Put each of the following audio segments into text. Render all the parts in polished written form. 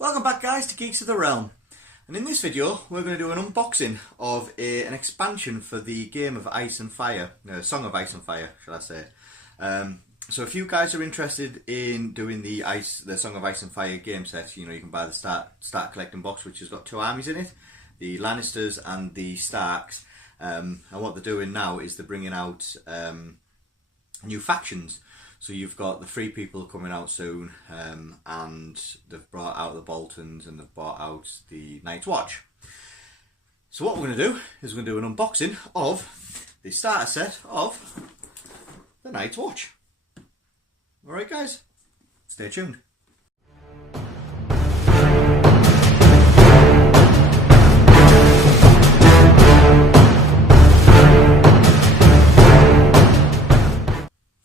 Welcome back guys to Geeks of the Realm, and in this video we're going to do an unboxing of an expansion for the game of Ice and Fire, Song of Ice and Fire shall I say. So if you guys are interested in doing the Song of Ice and Fire game set, you can buy the start collecting box, which has got two armies in it, the Lannisters and the Starks, and what they're doing now is they're bringing out new factions. So you've got the Free People coming out soon, and they've brought out the Boltons and they've brought out the Night's Watch. So what we're going to do is we're going to do an unboxing of the starter set of the Night's Watch. Alright guys, stay tuned.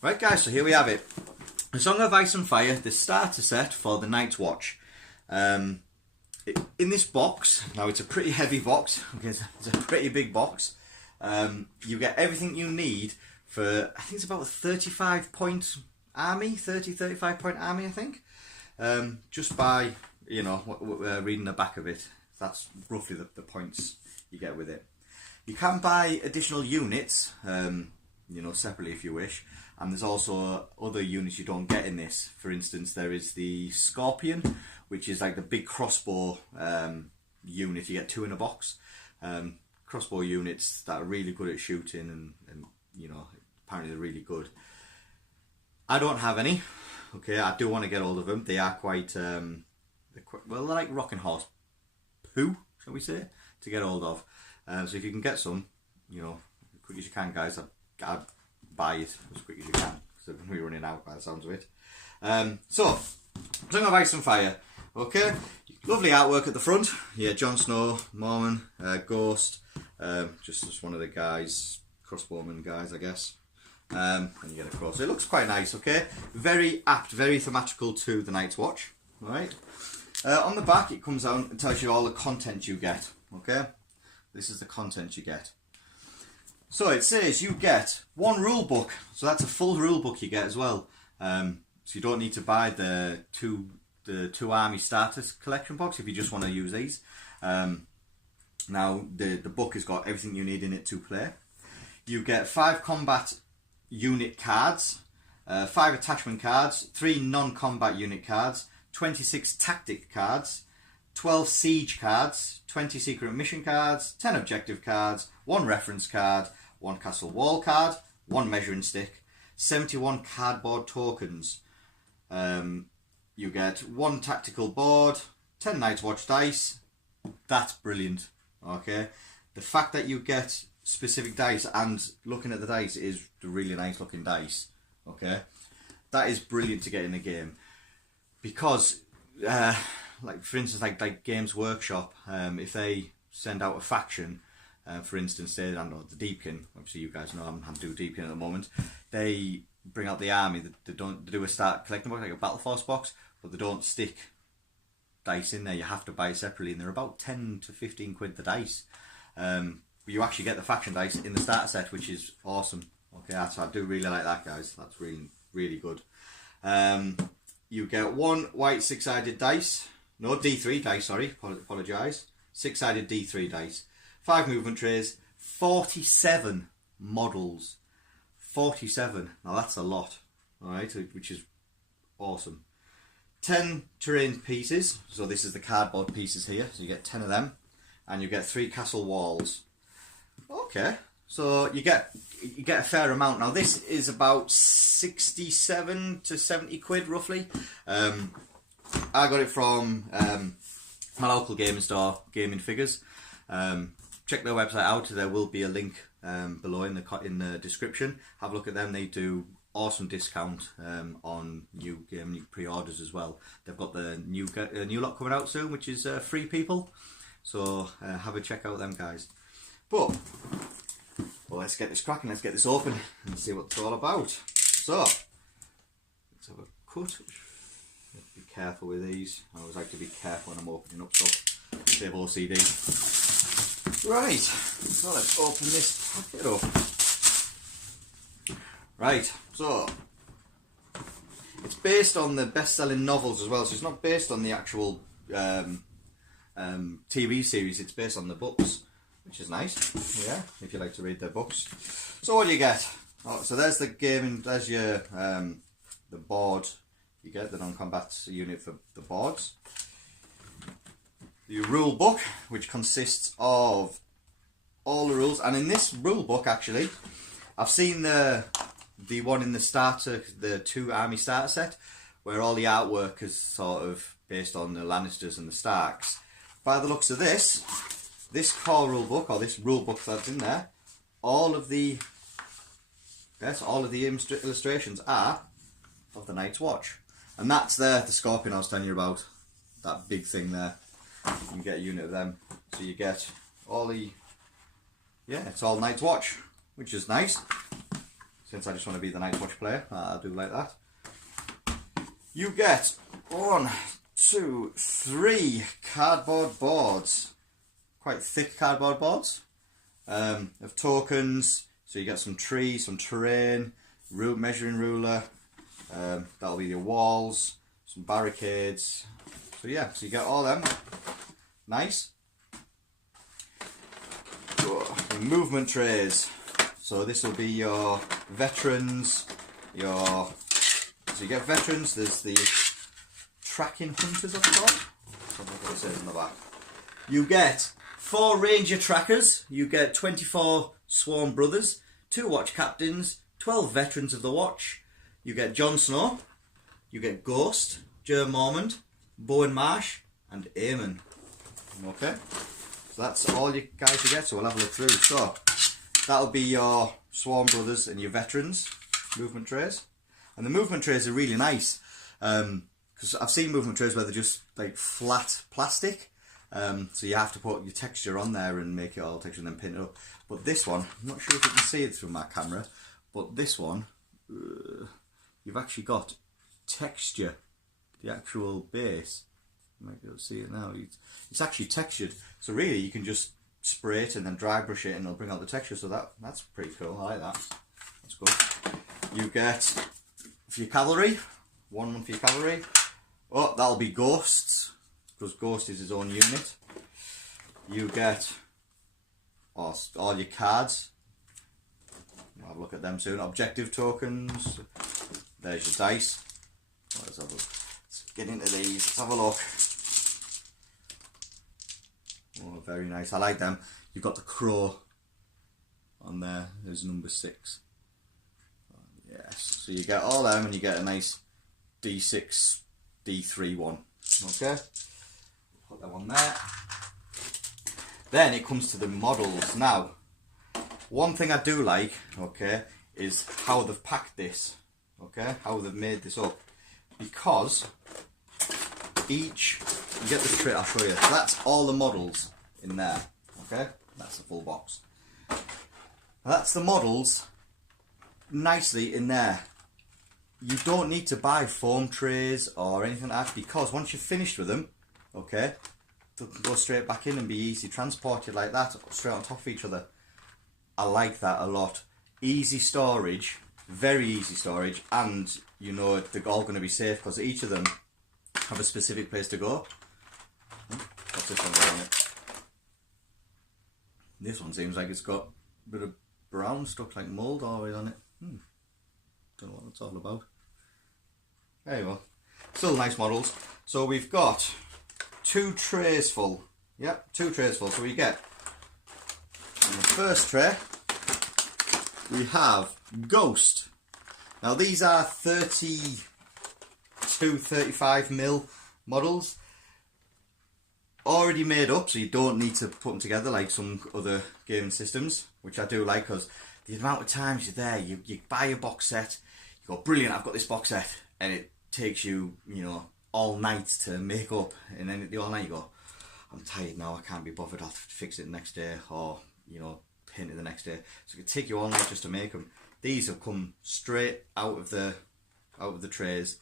Right guys, so here we have it. The Song of Ice and Fire, the starter set for the Night's Watch. In this box, now it's a pretty heavy box, it's a pretty big box. You get everything you need for, I think it's about a 35 point army, 35 point army I think. Just by, reading the back of it, that's roughly the points you get with it. You can buy additional units, separately if you wish. And there's also other units you don't get in this. For instance, there is the Scorpion, which is like the big crossbow unit. You get two in a box. Crossbow units that are really good at shooting, and apparently they're really good. I don't have any. Okay, I do want to get hold of them. They are they're like rocking horse poo, shall we say, to get hold of. So if you can get some, as quick as you can, guys, I'd buy it as quick as you can, because they're going to be running out by the sounds of it. So, Song of Ice and Fire. Okay, lovely artwork at the front. Yeah, Jon Snow, Mormon, Ghost, just one of the guys, crossbowman guys, I guess. And you get across. So it looks quite nice. Okay, very apt, very thematical to the Night's Watch. All right. On the back, it comes out and tells you all the content you get. Okay, this is the content you get. So it says you get one rule book, so that's a full rule book you get as well. So you don't need to buy the two army starters collection box if you just want to use these. Now the book has got everything you need in it to play. You get 5 combat unit cards, 5 attachment cards, 3 non-combat unit cards, 26 tactic cards, 12 siege cards, 20 secret mission cards, 10 objective cards, 1 reference card, 1 castle wall card, 1 measuring stick, 71 cardboard tokens. You get 1 tactical board, 10 Night's Watch dice. That's brilliant. Okay, the fact that you get specific dice, and looking at the dice is the really nice looking dice. Okay, that is brilliant to get in the game, because like for instance, like Games Workshop, if they send out a faction, for instance, say, I don't know, the Deepkin, obviously you guys know I'm doing Deepkin at the moment, they bring out the army, they do a start collecting box, like a Battle Force box, but they don't stick dice in there. You have to buy it separately, and they're about 10 to 15 quid the dice. But you actually get the faction dice in the starter set, which is awesome. Okay, I do really like that, guys. That's really, really good. You get 1 white 6-sided dice, no, D3 dice, sorry, apologise, 6-sided D3 dice, 5 movement trays, 47 models. 47. Now that's a lot, alright, which is awesome. 10 terrain pieces, so this is the cardboard pieces here, so you get 10 of them, and you get 3 castle walls. Okay, so you get a fair amount. Now this is about 67 to 70 quid roughly. I got it from my local gaming store, Gaming Figures. Check their website out. There will be a link below in the description. Have a look at them. They do awesome discount on new pre-orders as well. They've got the new lot coming out soon, which is Free People. So have a check out them guys. But well, let's get this cracking. Let's get this open and see what it's all about. So let's have a cut. Be careful with these. I always like to be careful when I'm opening up stuff. Save OCD. Right, so let's open this packet up. Right, so it's based on the best-selling novels as well, so it's not based on the actual TV series. It's based on the books, which is nice. Yeah, if you like to read their books. So what do you get? Oh, so there's the gaming. There's your the board. You get the non-combat unit for the boards. The rule book, which consists of all the rules, and in this rule book, actually, I've seen the one in the starter, the 2 army starter set, where all the artwork is sort of based on the Lannisters and the Starks. By the looks of this core rule book, or this rule book that's in there, all of the illustrations are of the Night's Watch. And that's the Scorpion I was telling you about, that big thing there. You can get a unit of them. So you get all the, yeah, it's all Night's Watch, which is nice. Since I just want to be the Night's Watch player, I do like that. You get 1, 2, 3 cardboard boards. Quite thick cardboard boards. Of tokens. So you get some trees, some terrain, measuring ruler. That'll be your walls, some barricades. So yeah, so you get all them. Nice. Movement trays. So this will be your veterans, so you get veterans. There's the tracking hunters, I thought. What it says in the back. You get 4 ranger trackers. You get 24 sworn brothers, 2 watch captains, 12 veterans of the watch. You get Jon Snow, you get Ghost, Jer Mormont, Bowen Marsh, and Aemon. Okay, so that's all you guys you get, so we'll have a look through. So, that'll be your Sworn Brothers and your Veterans movement trays. And the movement trays are really nice, because I've seen movement trays where they're just like flat plastic, so you have to put your texture on there and make it all texture and then pin it up. But this one, I'm not sure if you can see it through my camera, but this one, you've actually got texture, the actual base. You might be able to see it now. It's actually textured, so really you can just spray it and then dry brush it and it'll bring out the texture. So that's pretty cool. I like that. That's good. You get for your cavalry, one for your cavalry. Oh, that'll be Ghosts, because Ghost is his own unit. You get all your cards. We'll have a look at them soon. Objective tokens. There's your dice. Let's get into these. Let's have a look. Oh, very nice. I like them. You've got the crow on there. There's number 6. Yes. So you get all them and you get a nice D6, D3 one. Okay. Put that one there. Then it comes to the models. Now, one thing I do like, okay, is how they've packed this. Okay, how they've made this up. Because each, you get this tray, I'll show you. So that's all the models in there. Okay, that's the full box. That's the models nicely in there. You don't need to buy foam trays or anything like that, because once you've finished with them, okay, they can go straight back in and be easy transported like that, straight on top of each other. I like that a lot. Easy storage, very easy storage, and you know they're all going to be safe because each of them have a specific place to go. What's this one got on it? This one seems like it's got a bit of brown stuff like mould all the way on it. Don't know what that's all about. There you go. Still nice models. So we've got 2 trays full. Yep, 2 trays full. So we get, in the first tray, we have Ghost. Now these are 32, 35mm models. Already made up, so you don't need to put them together like some other gaming systems, which I do like, because the amount of times you're there, you buy a box set, you go, brilliant, I've got this box set, and it takes you, you know, all night to make up, and then the all night you go, I'm tired now, I can't be bothered, I'll fix it the next day, or, you know, paint it the next day. So it could take you all night just to make them. These have come straight out of the trays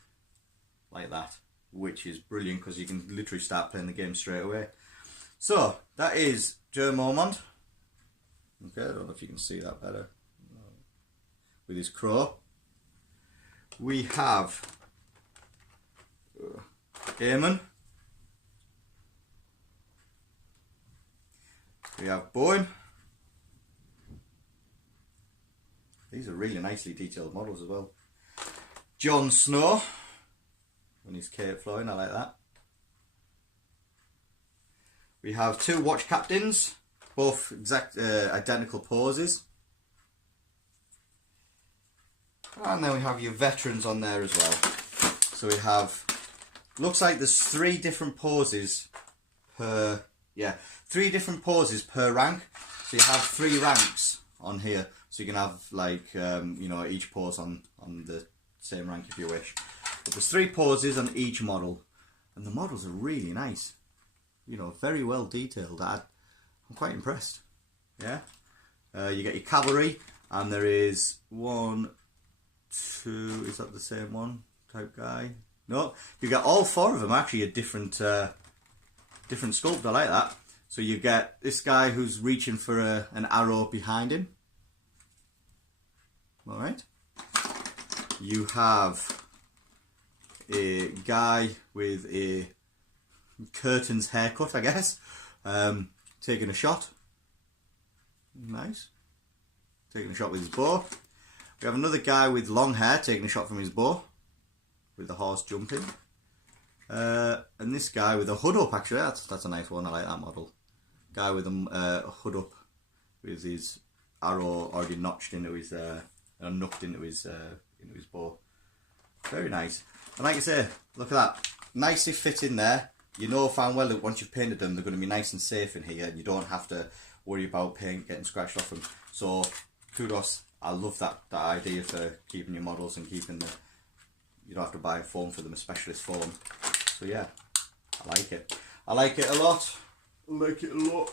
like that, which is brilliant because you can literally start playing the game straight away. So that is Jer Mormont. Okay, I don't know if you can see that better. With his crow. We have Aemon. We have Bowen. These are really nicely detailed models as well. Jon Snow. When he's cape flying, I like that. We have 2 watch captains, both exact identical poses. And then we have your veterans on there as well. So we have, looks like there's 3 different poses per, 3 different poses per rank. So you have 3 ranks on here. So you can have like, you know, each pose on the same rank if you wish. But there's 3 poses on each model. And the models are really nice. You know, very well detailed. I'm quite impressed. Yeah. You get your cavalry, and there is 1, 2, is that the same one type guy? No, you get all 4 of them actually a different different sculpt. I like that. So you get this guy who's reaching for an arrow behind him. All right. You have a guy with a curtains haircut, I guess, taking a shot. Nice. Taking a shot with his bow. We have another guy with long hair taking a shot from his bow, with the horse jumping. And this guy with a hood up, actually, that's a nice one. I like that model. Guy with a hood up, with his arrow already notched into his, nooked into his bow. Very nice. And like I say, look at that, nicely fit in there. You know fine well that once you've painted them, they're going to be nice and safe in here, and you don't have to worry about paint getting scratched off them. So kudos. I love that idea for keeping your models and keeping the, you don't have to buy a foam for them, a specialist foam. So yeah, I like it. I like it a lot. I like it a lot.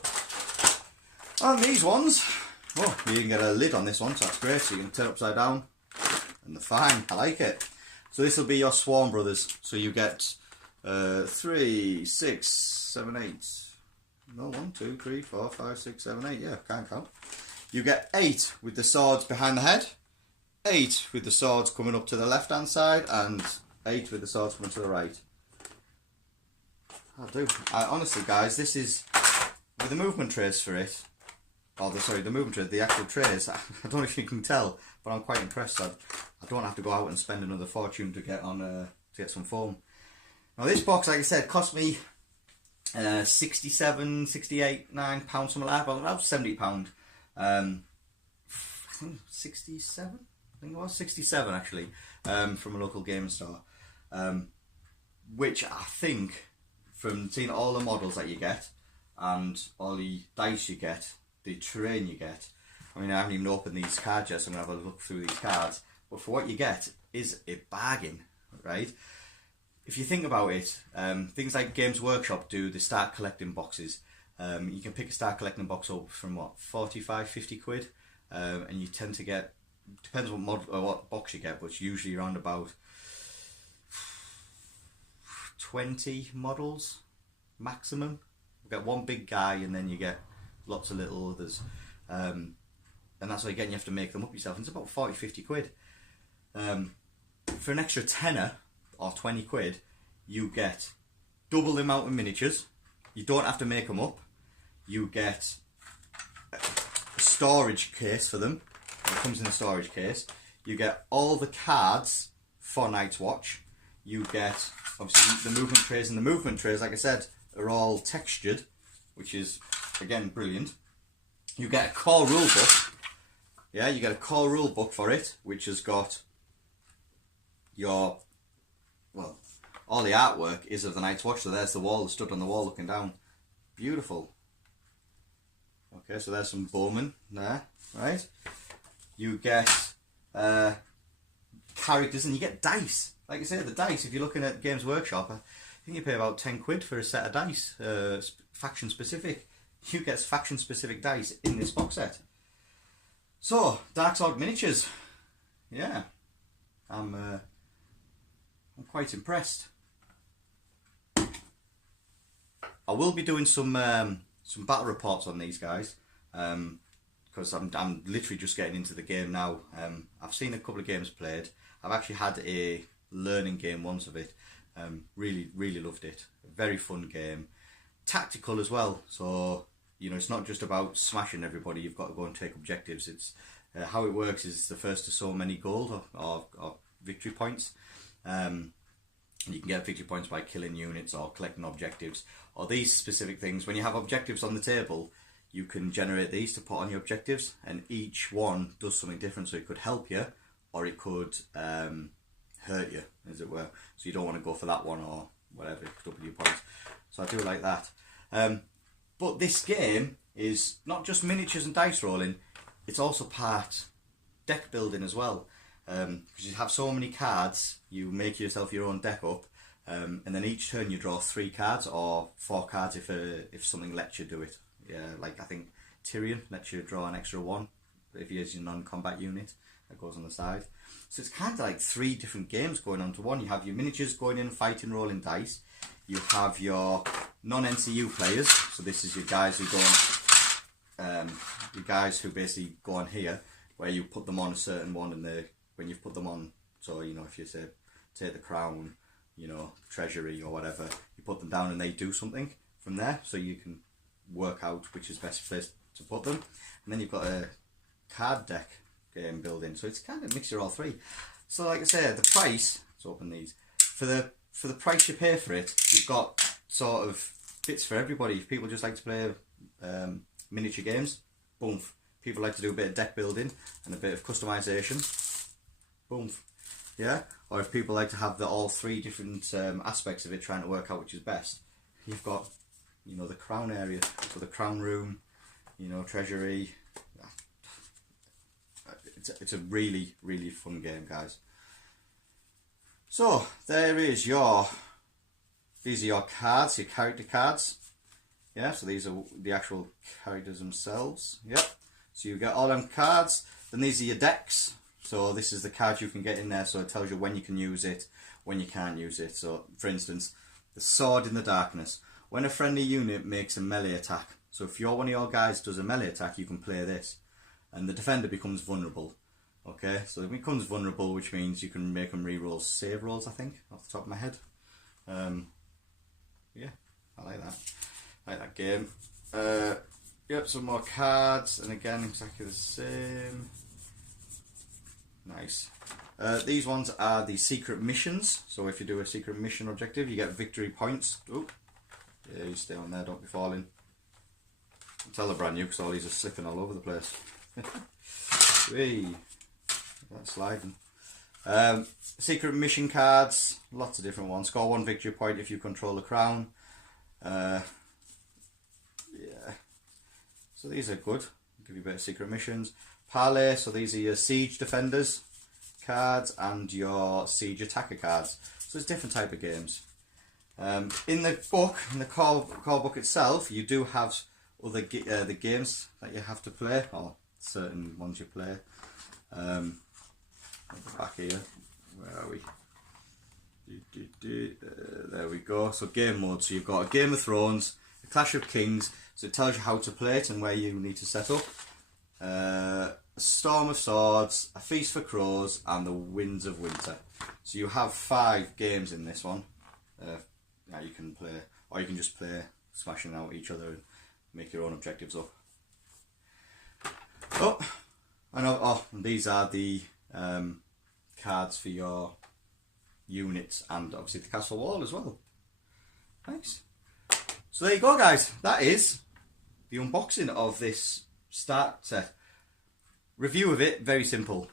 And these ones, oh, you can get a lid on this one, so that's great. So you can turn it upside down, and they're fine. I like it. So this will be your Swarm Brothers. So you get 3, 6, 7, 8. No, 1, 2, 3, 4, 5, 6, 7, 8. Yeah, can't count. You get 8 with the swords behind the head, 8 with the swords coming up to the left hand side, and 8 with the swords coming to the right. Honestly, guys, this is with the movement trays for it. Oh, the movement trays, the actual trays. I don't know if you can tell, but I'm quite impressed. I don't have to go out and spend another fortune to get on to get some foam. Now this box, like I said, cost me 67, 68, £9, something like that. About £70. 67, I think it was 67 actually, from a local game store, which I think, from seeing all the models that you get and all the dice you get, the terrain you get, I mean, I haven't even opened these cards yet, so I'm going to have a look through these cards, but for what you get is a bargain, right? If you think about it, things like Games Workshop do the start collecting boxes. You can pick a start collecting box up from what, 45, 50 quid, and you tend to get, depends what box you get, but it's usually around about 20 models maximum. You get one big guy, and then you get lots of little others, and that's why again you have to make them up yourself. And it's about 40, 50 quid. For an extra tenner or 20 quid, you get double the amount of miniatures. You don't have to make them up. You get a storage case for them. It comes in a storage case. You get all the cards for Night's Watch. You get, obviously, the movement trays. And the movement trays, like I said, are all textured, which is, again, brilliant. You get a core rule book. Yeah, you get a core rule book for it, which has got your, well, all the artwork is of the Night's Watch. So there's the wall, stood on the wall looking down. Beautiful. Okay, so there's some bowmen there, right? You get characters, and you get dice. Like I say, the dice, if you're looking at Games Workshop, I think you pay about 10 quid for a set of dice, faction specific. You get faction specific dice in this box set. So, Darksword miniatures. Yeah. I'm quite impressed. I will be doing some battle reports on these guys, because I'm literally just getting into the game now. I've seen a couple of games played. I've actually had a learning game once of it. Really loved it. Very fun game. Tactical as well. So you know, it's not just about smashing everybody. You've got to go and take objectives. It's how it works is the first to so many gold or victory points. And you can get victory points by killing units or collecting objectives or these specific things. When you have objectives on the table, you can generate these to put on your objectives, and each one does something different. So it could help you, or it could hurt you, as it were. So you don't want to go for that one or whatever, it could double your points. So I do like that. But this game is not just miniatures and dice rolling, it's also part deck building as well. Because you have so many cards, you make yourself your own deck up, and then each turn you draw 3 cards or 4 cards if something lets you do it. Yeah, like I think Tyrion lets you draw an extra 1 if you use your non-combat unit that goes on the side. So it's kind of like 3 different games going on to one. You have your miniatures going in, fighting, rolling dice. You have your non-NCU players. So this is your guys who go on, your guys who basically go on here, where you put them on a certain one, and when you've put them on, so you know, if you say take the crown, you know, treasury or whatever, you put them down and they do something from there. So you can work out which is best place to put them. And then you've got a card deck game building, so it's kind of a mixture of all 3. So like I say, the price, let's open these, for the price you pay for it, you've got sort of bits for everybody. If people just like to play miniature games, boom. People like to do a bit of deck building and a bit of customization, boom. Yeah. Or if people like to have all 3 different aspects of it, trying to work out which is best, you've got, you know, the crown area, so the crown room, you know, treasury. It's a really, really fun game, guys. So there is these are your cards, your character cards. Yeah, so these are the actual characters themselves. Yep. So you get all them cards. Then these are your decks. So this is the card you can get in there. So it tells you when you can use it, when you can't use it. So for instance, the Sword in the Darkness. When a friendly unit makes a melee attack, so if one of your guys does a melee attack, you can play this, and the defender becomes vulnerable. Okay, so it becomes vulnerable, which means you can make them reroll save rolls, I think, off the top of my head. Yeah, I like that. I like that game. Yep, some more cards, and again, exactly the same. Nice. These ones are the secret missions. So if you do a secret mission objective, you get victory points. Oh. Yeah, you stay on there, don't be falling. Tell they're brand new because all these are slipping all over the place. Hey, that's sliding. Secret mission cards, lots of different ones. Score 1 victory point if you control the crown. Yeah. So these are good. Give you a bit of secret missions. Parlay, so these are your siege defenders cards and your siege attacker cards. So it's different type of games. In the book, in the core book itself, you do have other the games that you have to play, or certain ones you play. Back here, where are we? There we go. So game mode. So you've got a Game of Thrones, a Clash of Kings. So it tells you how to play it and where you need to set up. A Storm of Swords, a Feast for Crows, and the Winds of Winter. So you have 5 games in this one. That you can play, or you can just play smashing out each other and make your own objectives up. Oh, and these are the cards for your units and obviously the castle wall as well. Nice. So there you go, guys. That is the unboxing of this start set. Review of it, very simple.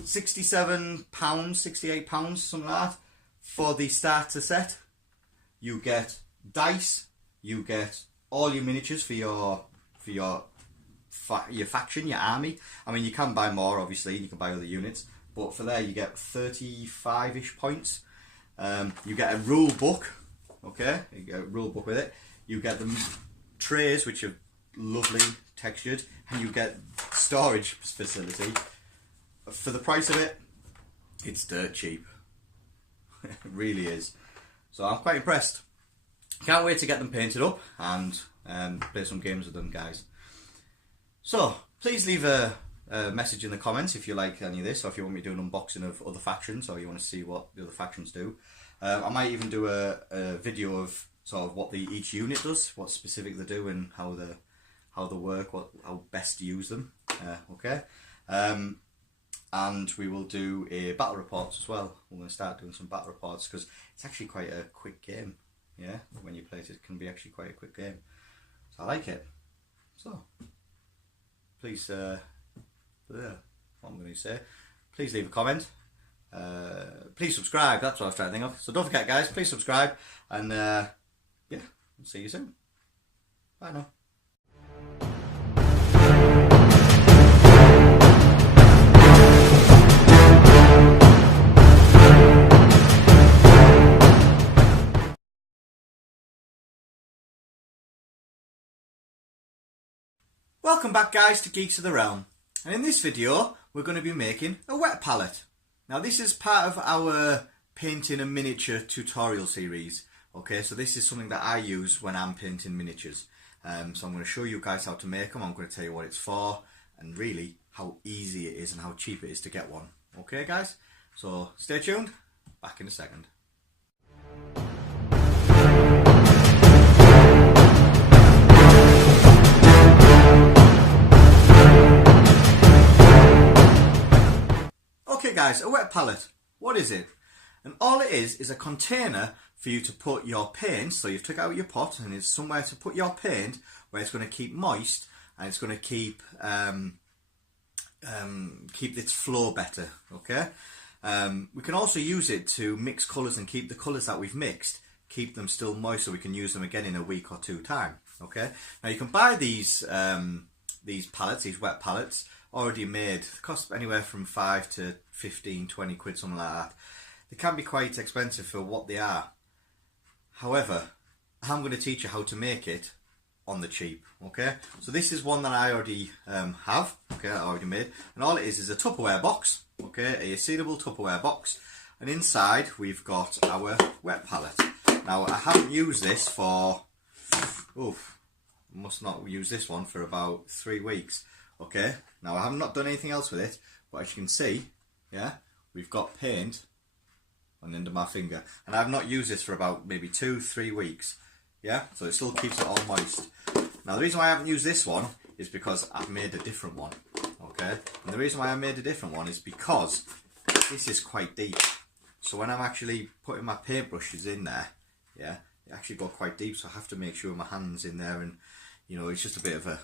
£67, £68, something like that for the starter set. You get dice, you get all your miniatures for your faction, your army. I mean, you can buy more, obviously, you can buy other units, but for there you get 35-ish points. You get a rule book, okay? You get a rule book with it. You get the trays, which are lovely, textured, and you get storage facility. For the price of it, it's dirt cheap. It really is. So I'm quite impressed. Can't wait to get them painted up and play some games with them, guys. So please leave a message in the comments if you like any of this, or if you want me to do an unboxing of other factions, or you want to see what the other factions do. I might even do a video of sort of what each unit does, what specific they do, and how how they work, how best to use them. Okay. And we will do a battle reports as well. We're going to start doing some battle reports because it's actually quite a quick game. Yeah, when you play it, it can be actually quite a quick game. So I like it. So please, what I'm going to say, please leave a comment. Please subscribe. That's what I was trying to think of. So don't forget, guys. Please subscribe, and yeah, I'll see you soon. Bye now. Welcome back, guys, to Geeks of the Realm, and in this video we're going to be making a wet palette. Now this is part of our painting a miniature tutorial series. Okay, so this is something that I use when I'm painting miniatures. So I'm going to show you guys how to make them. I'm going to tell you what it's for and really how easy it is and how cheap it is to get one. Okay guys, so stay tuned, back in a second. Okay guys, a wet palette, what is it? And all it is a container for you to put your paint. So you've took out your pot and it's somewhere to put your paint where it's going to keep moist and it's going to keep its flow better. Okay. We can also use it to mix colours and keep the colours that we've mixed, keep them still moist so we can use them again in a week or two time. Okay. Now you can buy these palettes, these wet palettes, already made. They cost anywhere from 5 to 15, 20 quid, something like that. They can be quite expensive for what they are. However, I'm going to teach you how to make it on the cheap. Okay, so this is one that I already have. Okay, I already made, and all it is a Tupperware box. Okay, a sealable Tupperware box, and inside we've got our wet palette. Now I haven't used this for, must not use this one for about 3 weeks. Okay, now I have not done anything else with it, but as you can see, yeah, we've got paint on the end of my finger, and I've not used this for about maybe 2-3 weeks. Yeah, so it still keeps it all moist. Now the reason why I haven't used this one is because I've made a different one. Okay, and the reason why I made a different one is because this is quite deep. So when I'm actually putting my paintbrushes in there, yeah, they actually go quite deep. So I have to make sure my hand's in there, and you know, it's just a bit of a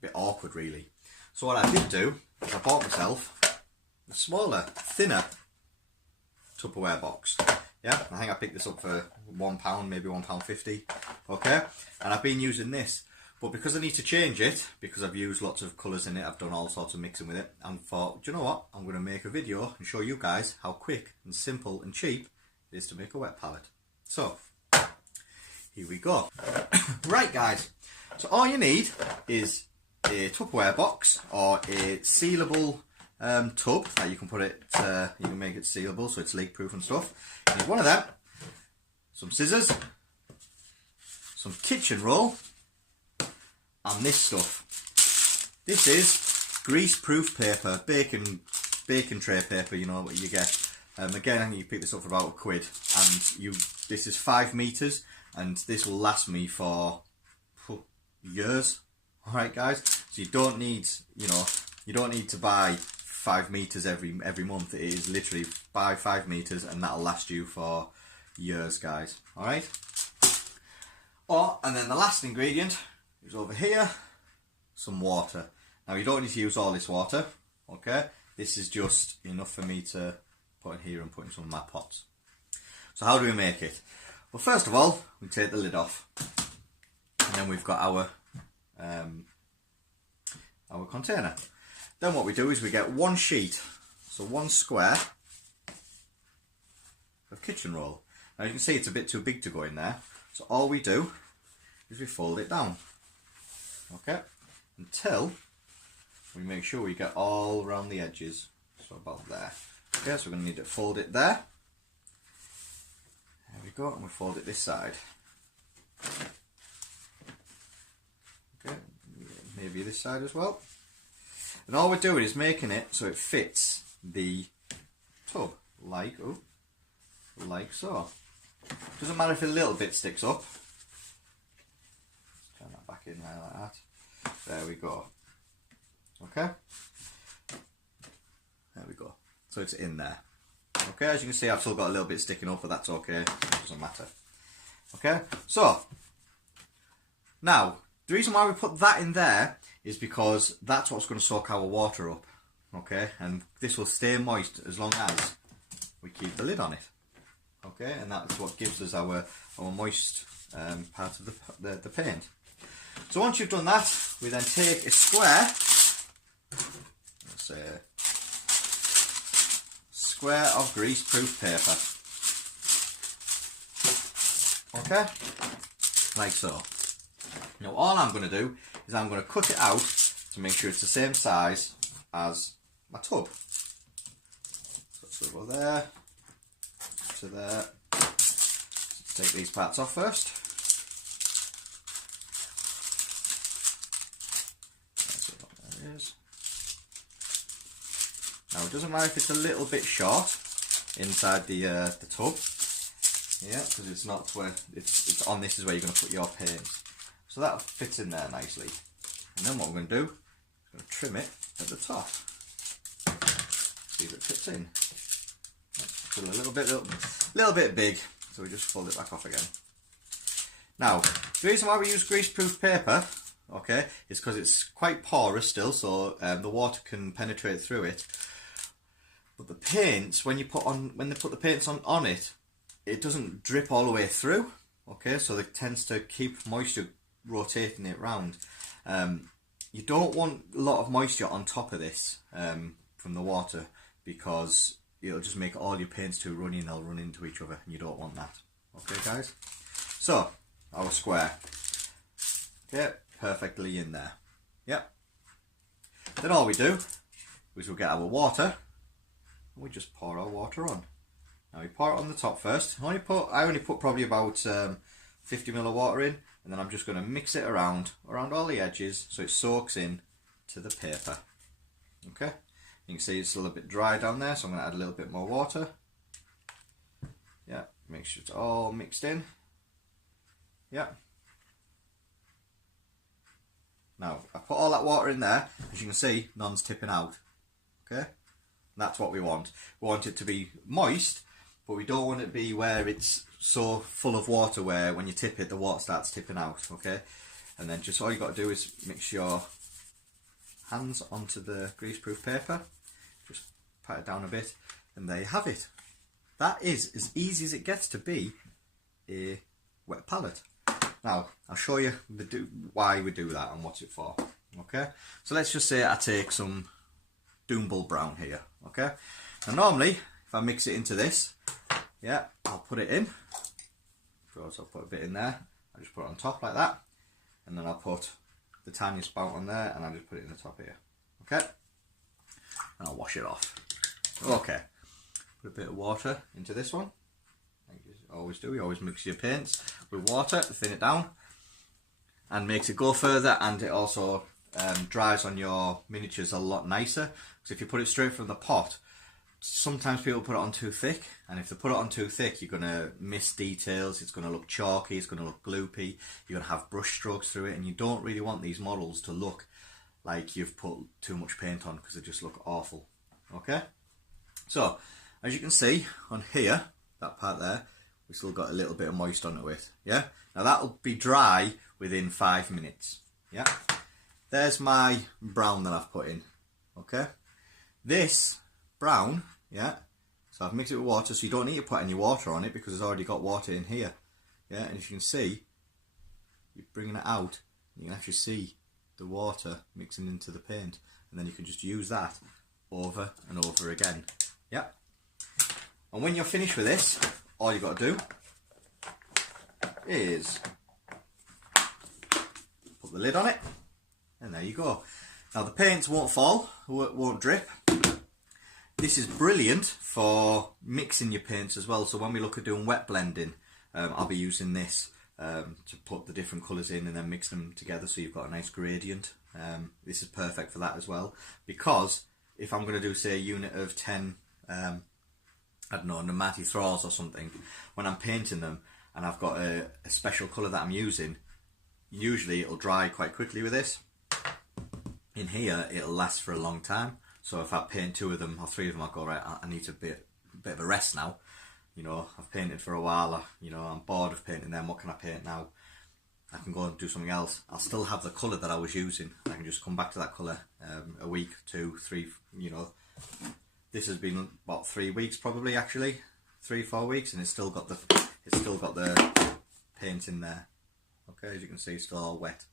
bit awkward really. So what I did do is I bought myself a smaller, thinner Tupperware box. Yeah, I think I picked this up for £1, maybe £1.50. Okay, and I've been using this, but because I need to change it, because I've used lots of colours in it, I've done all sorts of mixing with it, and thought, do you know what, I'm going to make a video and show you guys how quick and simple and cheap it is to make a wet palette. So here we go. Right guys, so all you need is a Tupperware box or a sealable tub that you can put it, you can make it sealable so it's leak proof and stuff. You need one of them, some scissors, some kitchen roll, and this stuff. This is grease proof paper, bacon tray paper, you know what you get. Again, I think you pick this up for about £1, and this is 5 meters, and this will last me for years. Alright guys, so you don't need to buy 5 meters every month. It is literally buy 5 meters and that'll last you for years guys. Alright, and then the last ingredient is over here, some water. Now you don't need to use all this water, okay, this is just enough for me to put in here and put in some of my pots. So how do we make it? Well, first of all, we take the lid off, and then we've got our container. Then what we do is we get one sheet, so one square of kitchen roll. Now you can see it's a bit too big to go in there, so all we do is we fold it down, okay, until we make sure we get all around the edges, so about there. Okay, so we're going to need to fold it there. There we go, and we fold it this side. Okay, maybe this side as well. And all we're doing is making it so it fits the tub, like so. Doesn't matter if a little bit sticks up. Let's turn that back in there like that. There we go. Okay. There we go. So it's in there. Okay, as you can see, I've still got a little bit sticking up, but that's okay. It doesn't matter. Okay, so now the reason why we put that in there is because that's what's going to soak our water up. Okay, and this will stay moist as long as we keep the lid on it. Okay, and that's what gives us our moist part of the paint. So once you've done that, we then take a square. Let's say square of greaseproof paper. Okay, like so. Now all I'm going to do is I'm going to cut it out to make sure it's the same size as my tub. So it'll go there, to there. Let's take these parts off first. That's what that is. Now it doesn't matter if it's a little bit short inside the tub, yeah, because it's not where it's on. This is where you're going to put your paints, so that fits in there nicely. And then what we're going to do is going to trim it at the top. See if it fits in. It's a little bit big, so we just fold it back off again. Now the reason why we use greaseproof paper, okay, is because it's quite porous still, so the water can penetrate through it. But the paints, when they put the paints on it, it doesn't drip all the way through. Okay, so it tends to keep moisture rotating it round. You don't want a lot of moisture on top of this from the water, because it'll just make all your paints too runny and they'll run into each other, and you don't want that. Okay, guys. So our square, okay, perfectly in there. Yep. Then all we do is we'll get our water. We just pour our water on. Now we pour it on the top first. I only put probably about 50 ml of water in, and then I'm just going to mix it around all the edges so it soaks in to the paper. Okay, you can see it's a little bit dry down there, so I'm going to add a little bit more water. Yeah, make sure it's all mixed in. Yeah. Now I put all that water in there. As you can see, none's tipping out. Okay. That's what we want. We want it to be moist, but we don't want it to be where it's so full of water where when you tip it, the water starts tipping out. Okay, and then just all you got to do is mix your hands onto the greaseproof paper, just pat it down a bit, and there you have it. That is as easy as it gets to be a wet palette. Now I'll show you why we do that and what's it for. Okay, so let's just say I take some Doombull brown here. Okay, now normally if I mix it into this, yeah, I'll put it in. So I'll put a bit in there. I just put it on top like that, and then I'll put the tiniest spout on there, and I'll just put it in the top here. Okay, and I'll wash it off. Okay, put a bit of water into this one. Like you always do. You always mix your paints with water to thin it down, and makes it go further, and it also dries on your miniatures a lot nicer. Because if you put it straight from the pot, sometimes people put it on too thick, and if they put it on too thick, you're going to miss details, it's going to look chalky, it's going to look gloopy, you're going to have brush strokes through it, and you don't really want these models to look like you've put too much paint on, because they just look awful. Okay, so as you can see on here, that part there, we've still got a little bit of moist on it with, yeah? Now that'll be dry within 5 minutes, yeah? There's my brown that I've put in, okay? This brown, yeah, so I've mixed it with water, so you don't need to put any water on it because it's already got water in here, yeah? And if you can see, you're bringing it out, you can actually see the water mixing into the paint, and then you can just use that over and over again, yeah? And when you're finished with this, all you've got to do is put the lid on it, and there you go. Now the paints won't fall, won't drip. This is brilliant for mixing your paints as well, so when we look at doing wet blending, I'll be using this to put the different colours in and then mix them together so you've got a nice gradient. This is perfect for that as well, because if I'm going to do, say, a unit of 10 I don't know, Nomati Thralls or something, when I'm painting them and I've got a special colour that I'm using, usually it'll dry quite quickly with this. in here it'll last for a long time. So if I paint 2 of them or 3 of them, I'll go, right, I need a bit of a rest now. You know, I've painted for a while, you know, I'm bored of painting them, what can I paint now? I can go and do something else. I'll still have the colour that I was using. I can just come back to that colour a week, 2, 3, you know. This has been about 3 weeks probably, actually. 3, 4 weeks, and it's still got the paint in there. Okay, as you can see, it's still all wet.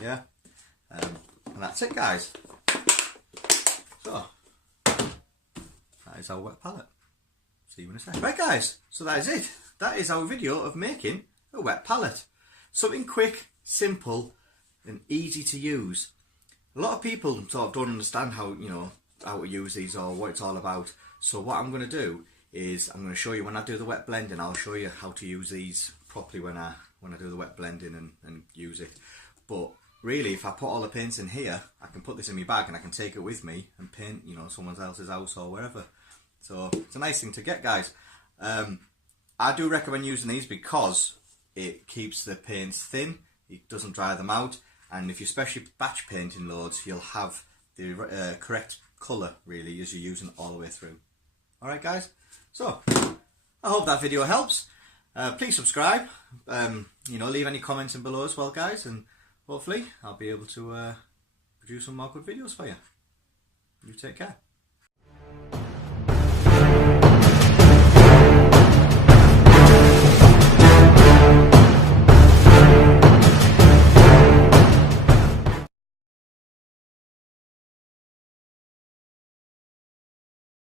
Yeah. And that's it, guys. So that is our wet palette. See you in a second. Right, guys, so that is it. That is our video of making a wet palette. Something quick, simple and easy to use. A lot of people sort of don't understand how, you know, how to use these or what it's all about. So what I'm going to do is I'm going to show you when I do the wet blending. I'll show you how to use these properly when I do the wet blending and use it. But really, if I put all the paints in here, I can put this in my bag and I can take it with me and paint, you know, someone else's house or wherever. So it's a nice thing to get, guys. I do recommend using these because it keeps the paints thin, it doesn't dry them out, and if you're especially batch painting loads, you'll have the correct colour really as you're using it all the way through. Alright, guys, so I hope that video helps. Please subscribe, you know, leave any comments in below as well, guys, and hopefully I'll be able to produce some more good videos for you. You take care.